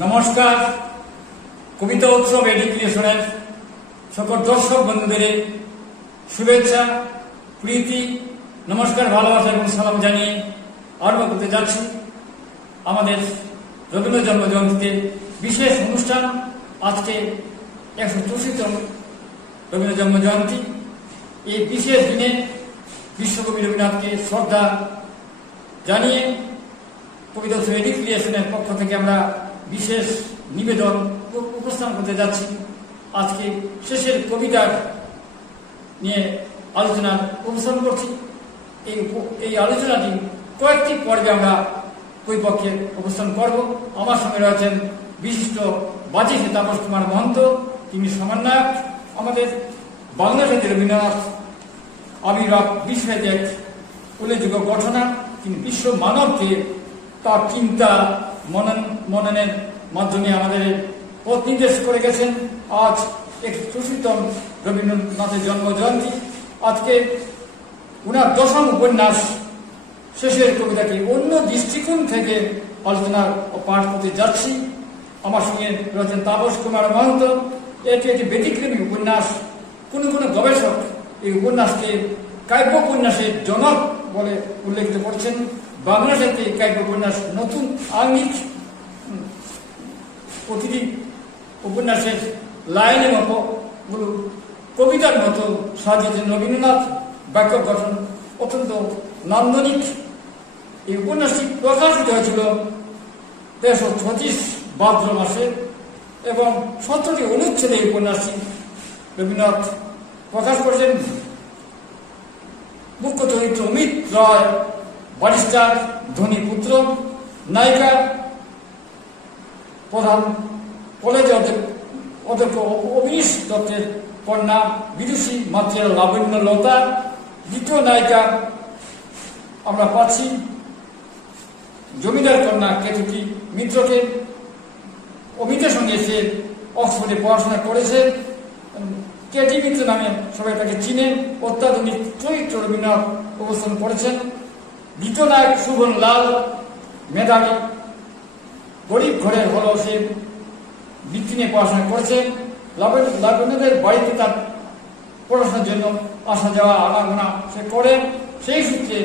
নমস্কার। কবিতা উৎসব এডুকেশনের সকল দর্শক বন্ধুদের শুভেচ্ছা, প্রীতি, নমস্কার, ভালোবাসা এবং সালাম জানিয়ে আরম্ভ করতে যাচ্ছি আমাদের রবীন্দ্র জন্মজয়ন্তীতে বিশেষ অনুষ্ঠান। আজকে 164তম রবীন্দ্র জন্মজয়ন্তী। এই বিশেষ দিনে বিশ্বকবি রবীন্দ্রনাথকে শ্রদ্ধা জানিয়ে কবিতা উৎসব এডুকেশনের পক্ষ থেকে আমরা বিশেষ নিবেদন উপস্থাপন করতে যাচ্ছি। আজকে শেষের কবিতার নিয়ে আলোচনা উপস্থাপন করছি। এই আলোচনাটি কয়েকটি পর্বে আমরা কবিপক্ষে উপস্থাপন করব। আমার সঙ্গে রয়েছেন বিশিষ্ট বাচিক তাপস কুমার মহন্ত, তিনি সমন্বয়ক। আমাদের বাংলা সাহিত্যে রবীন্দ্রনাথ আবির্ভাব বিশ্বের এক উল্লেখযোগ্য ঘটনা। তিনি বিশ্ব মানবকে তার চিন্তা মননের মাধ্যমে আমাদের পথ নির্দেশ করে গেছেন। আজ 164তম রবীন্দ্রনাথের জন্মজয়ন্তী। আজকে উনার দশম উপন্যাস শেষের কবিতাটি অন্য দৃষ্টিকোণ থেকে আলোচনা ও পাঠ করতে যাচ্ছি। আমার সঙ্গে রয়েছেন তাপস কুমার মহন্ত। এটি একটি ব্যতিক্রমী উপন্যাস। কোনো কোনো গবেষক এই উপন্যাসকে কাব্য উপন্যাসের জনক বলে উল্লেখিত করছেন। বাংলা সাহিত্যে কাব্য উপন্যাস নতুন আঙ্গিক। প্রতিটি উপন্যাসের লাইনের মতো কবিতার মতো সাজিয়েছেন রবীন্দ্রনাথ। বাক্য গঠন অত্যন্ত নান্দনিক। এই উপন্যাসটি প্রকাশিত হয়েছিল 1336 ভাদ্র মাসে এবং 17টি অনুচ্ছেদে এই উপন্যাসটি রবীন্দ্রনাথ প্রকাশ করেছেন। মুখ্য চরিত্র অমিত রায়, ব্যারিস্টার, ধনী পুত্র। নায়িকা প্রধান কলেজে অধ্যক্ষ অবিনীশ দত্তের কন্যা বিদুষী মাতৃ লাবণ্য লতা। দ্বিতীয় নায়িকা আমরা পাচ্ছি জমিদার কন্যা কেতকী মিত্রকে। অমিতের সঙ্গে সে অক্সফোর্ডে পড়াশোনা করেছে। কেটি মিত্র নামে সবাই তাকে চিনে। অত্যাধুনিক চরিত্র রবীন্দ্রনাথ উপস্থাপন করেছেন। দ্বিতীয় নায়ক শুভন লাল, মেধাবী, গরিব ঘরের হলেও সে বৃত্তি নিয়ে পড়াশোনা করেছে। লাবণ্যদের বাড়িতে তার পড়াশোনার জন্য আসা যাওয়া আনাগোনা সে করে। সেই সূত্রে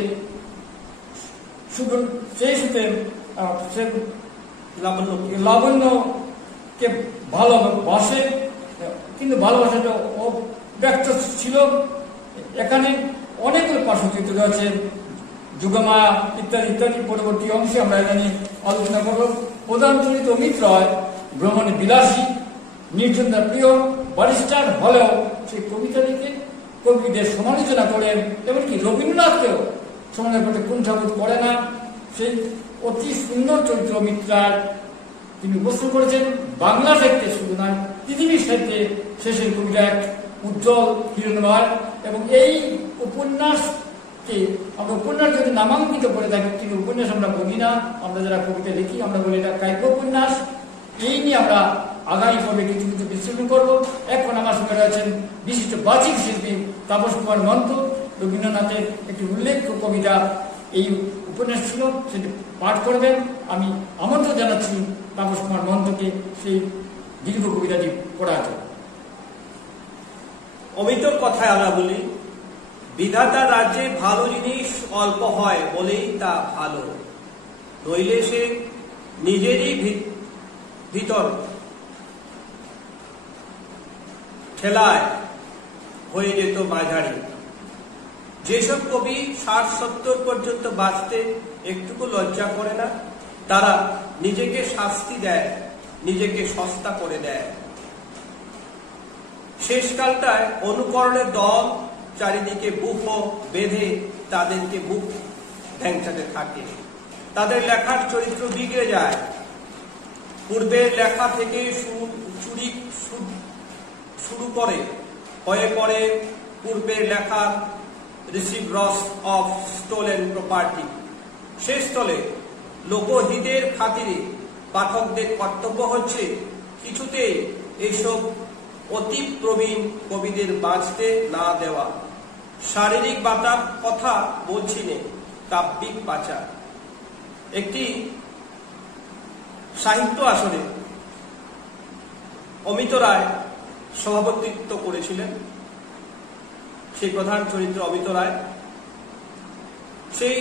সে লাবণ্যকে ভালোবাসে, কিন্তু ভালোবাসাটা ব্যক্ত ছিল। এখানে অনেকগুলো পার্শ্বচিত্র রয়েছে, যুগমায়া ইত্যাদি ইত্যাদি। পরবর্তী অংশে আমরা এখানে আলোচনা করব। প্রধান চরিত্র অমিত রায় ভ্রমণে বিলাসী, নির্জনতা প্রিয়, ব্যারিস্টার হলেও সেই কবিতা লিখে কবিদের সমালোচনা করেন, এমনকি রবীন্দ্রনাথকেও সমালোচনা করতে কুণ্ঠাবোধ করে না। সেই অতি সুন্দর চরিত্র অমিত রায় তিনি উপস্থাপন করেছেন। বাংলা সাহিত্যে শুধু নয়, পৃথিবীর সাহিত্যে শেষের কবিতা এক উজ্জ্বল কিরণময়। এবং এই উপন্যাসকে আমরা উপন্যাস যদি নামাঙ্কিত করে থাকি, কিন্তু উপন্যাস আমরা বলি না। আমরা যারা কবিতা লিখি আমরা বলি এটা কাব্য উপন্যাস। এই নিয়ে আমরা আগামী পর্বে কিছু কিছু বিশ্লেষণ করবো। এখন আমার সঙ্গে রয়েছেন বিশিষ্ট বাচিক শিল্পী তাপস কুমার মহন্ত। রবীন্দ্রনাথের একটি উল্লেখ্য কবিতা এই উপন্যাস ছিল, সেটি পাঠ করবেন। আমি আমন্ত্রণ জানাচ্ছি তাপস কুমার মহন্তকে সেই দীর্ঘ কবিতাটি পড়াতে। অমিতর কথায় আমরা বলি, বিধাতার রাজ্যে ভালো জিনিস অল্প হয় বলেই তা ভালো, নইলে সে নিজেরই ভিতর ঠেলায় হয়ে যেত মাঝারি। যেসব কবি 60-70 পর্যন্ত বাঁচতে একটুকু লজ্জা করে না, তারা নিজেকে শাস্তি দেয়, নিজেকে সস্তা করে দেয়। শেষকালটায় অনুকরণের দল চারিদিকে বুফ বেঁধে তাদেরকে বুক ভ্যাংচাতে থাকে। তাদের লেখার চরিত্র বিগড়ে যায়। পূর্বের লেখা থেকে চুরি শুরু করে হয়ে পড়ে পূর্বের লেখা রিসিভার্স অফ স্টোলেন প্রপার্টি। শেষ স্থলে লোকহিতের খাতিরে পাঠকদের কর্তব্য হচ্ছে কিছুতেই এইসব অতি প্রবীণ কবিদের বাঁচতে না দেওয়া। শারীরিক বাঁচার কথা বলছি নে, কাব্যিক বাঁচা। একটি সাহিত্য আসরে অমিত রায় সভাপতিত্ব করেছিলেন। সেই প্রধান চরিত্র অমিত রায়। সেই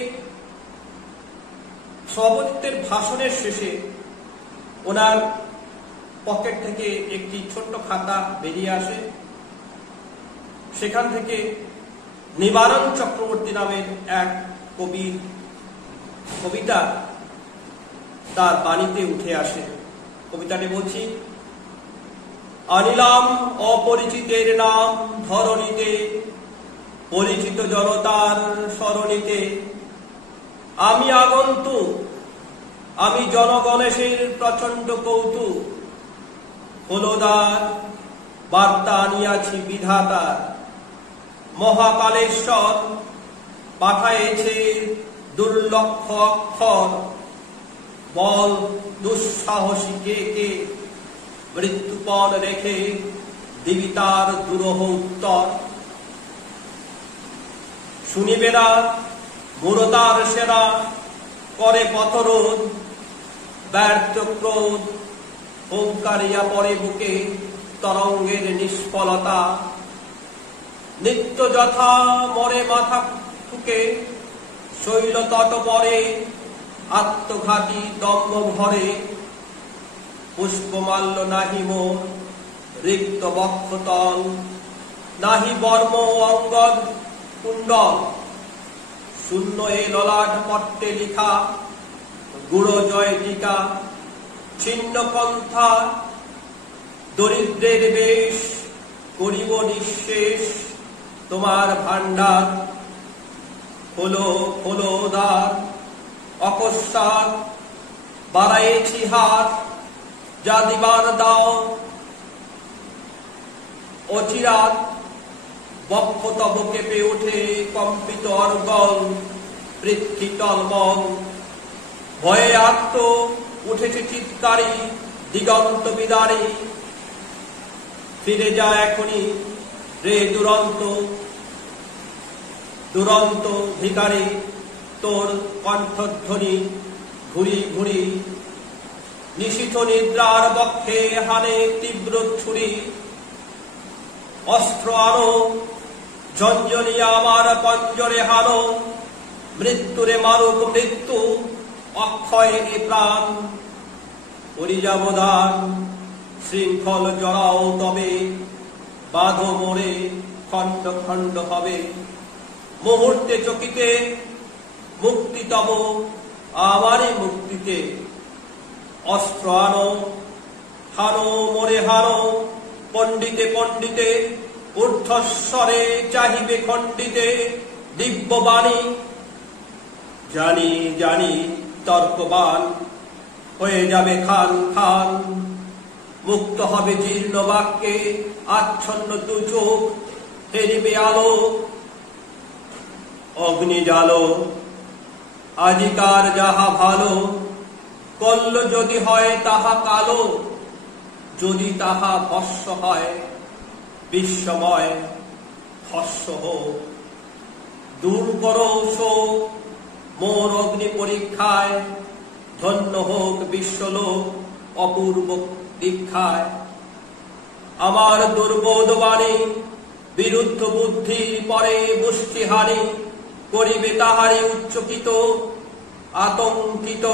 সভাপতিত্বের ভাষণের শেষে ওনার পকেট থেকে একটি ছোট্ট খাতা বেরিয়ে আসে। সেখান থেকে নিবারণ চক্রবর্তী নামের এক কবির কবিতা তার বাণীতে উঠে আসে। কবিতাটি বলছি: আনিলাম অপরিচিতের নাম ধরণীতে, পরিচিত জনতার সরণীতে। আমি আগন্তুক, আমি জনগণেশের প্রচন্ড কৌতুক। হলোদার বার্তা আনিয়াছি বিধাতার, মহাকালেশ্বর পাঠায়েছে দুর্লক্ষ অক্ষর। বল দুঃসাহসী কে কে, মৃত্যুপণ রেখে দিবি তার দুরূহ উত্তর। শুনিবে না মুরতার সেনা, করে পথরোধ ব্যর্থ ক্রোধ। হুঙ্কারিয়া পরে বুকে তরঙ্গের নিষ্ফলতা। নিত্য যথা মরে মাথা ঠুকে, শৈল তট পরে আত্মঘাতী দম্ভ ভরে। পুষ্পমাল্য নাহি মোর রিক্ত বক্ষতল, নাহি বর্ম অঙ্গদ কুণ্ডল। শূন্য এ ললাট পট্টে লিখা গুড় জয় টিকা। ছিন্ন পন্থা দরিদ্রের বেশ, করিব নিঃশেষ তোমার ভাণ্ডার। খোলো খোলো দ্বার অকস্মাৎ, বাড়াইছি হাত যা দিবার দাও। অচিরাত বক্ষ তব কেঁপে ওঠে কম্পিত অর্গল, পৃথ্বী টলমল। ভয়ে আত্ম উঠেছে চিৎকারী দিগন্ত বিদারী। ফিরে যা এখনই রে দুরন্ত, দুরন্ত ভিখারী। তোর কণ্ঠধ্বনি ঘুরি ঘুরি, নিশীথ নিদ্রার বক্ষে হানে তীব্র ছুরি। অস্ত্র আনো ঝঞ্ঝনিয়া আমার পঞ্জরে হানো। মৃত্যুরে মারুক মৃত্যু, অক্ষয় এ প্রাণ। পরিযাবদান শৃঙ্খল জড়াও তবে, বাঁধো মোরে খণ্ড খণ্ড হবে। মুহূর্তে চকিতে মুক্তি তব আমারে মুক্তিতে। অস্ত্র আনো হানো মোরে হানো, পণ্ডিতে পণ্ডিতে ঊর্ধ্বস্বরে চাহিবে খণ্ডিতে দিব্যবাণী। জানি জানি তর্কবান হয়ে যাবে খান খান। মুক্ত হবে জীর্ণ বাক্যে আচ্ছন্ন দু চোখ। হেরিবে আলো অগ্নি জালো, আজিকার যাহা ভালো। কল্ল যদি হয় তাহা কালো, যদি তাহা ভস্য হয় বিশ্বময় ভস্য হোক। দূর করো শোক মোর অগ্নি পরীক্ষায়, ধন্য হোক বিশ্বলোক অপূর্ব দীক্ষায়। আমার দুর্বোধ বাণী বিরুদ্ধ বুদ্ধির পরে মুষ্টিহানি। করিবে তাহারি উচ্চকিত আতঙ্কিত।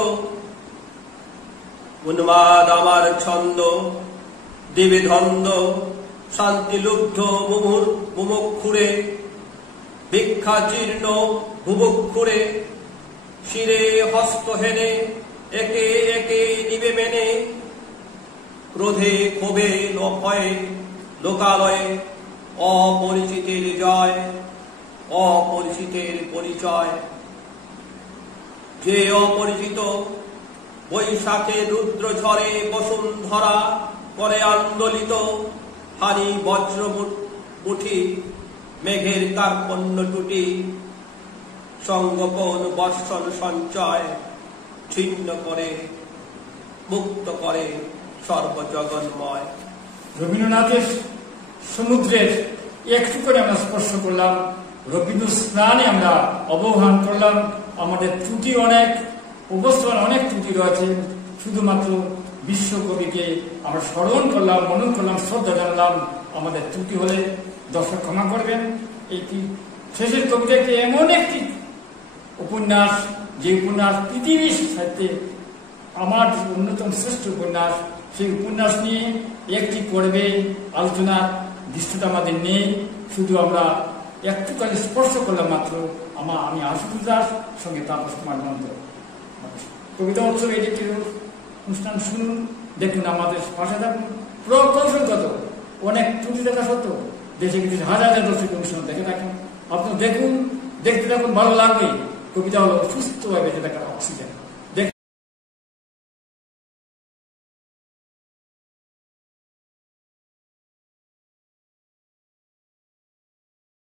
উন্মাদ আমার ছন্দ দিবে ধন্দ, শান্তিলুব্ধ মুমুক্ষুরে। ভিক্ষা জীর্ণ ভুবুক্ষুরে, শিরে হস্ত হেনে একে একে নিবে মেনে। ক্রোধে ক্ষোভে ভয়ে লোকালয়ে, অপরিচিতের জয় অপরিচিতের পরিচয়। যে অপরিচিত বৈশাখে রুদ্র ঝরে বসুন্ধরা করে আন্দোলিত। হানি বজ্র মুঠি মেঘের কার্পণ্য টুটি। সঙ্গোপন বর্ষণ সঞ্চয় ছিন্ন করে মুক্ত করে সর্বজগন্ময়। রবীন্দ্রনাথের সমুদ্রের একটু করে আমরা স্পর্শ করলাম, রবীন্দ্র স্নানে আমরা অবগাহন করলাম। আমাদের ত্রুটি অনেক, উপস্থাপন অনেক ত্রুটি রয়েছে, শুধুমাত্র বিশ্বকবিকে আমরা স্মরণ করলাম, মনন করলাম, শ্রদ্ধা জানালাম। আমাদের ত্রুটি হলে দর্শক ক্ষমা করবেন। এইটি শেষের কবিতাটি এমন একটি উপন্যাস, যে উপন্যাস পৃথিবীর সাহিত্যে আমার অন্যতম শ্রেষ্ঠ উপন্যাস। সেই উপন্যাস নিয়ে একটি পর্বে আলোচনার দৃশ্যটা আমাদের নেই, শুধু আমরা একটুখানি স্পর্শ করলাম মাত্র। আমি আশুতোষ দাস, সঙ্গে তাপস কুমার মন্ত্র। কবিতা উৎসব এটি একটি অনুষ্ঠান শুনুন, দেখুন, আমাদের পাশে থাকুন। প্রকৌশলগত অনেক ত্রুটি দেখা সত্ত্বেও দেশে কিছু হাজার হাজার দর্শক অনুষ্ঠান দেখে থাকেন। আপনি দেখুন, দেখতে থাকুন, ভালো লাগবে। কবিতা হলো সুস্থভাবে বেঁচে থাকার অক্সিজেন।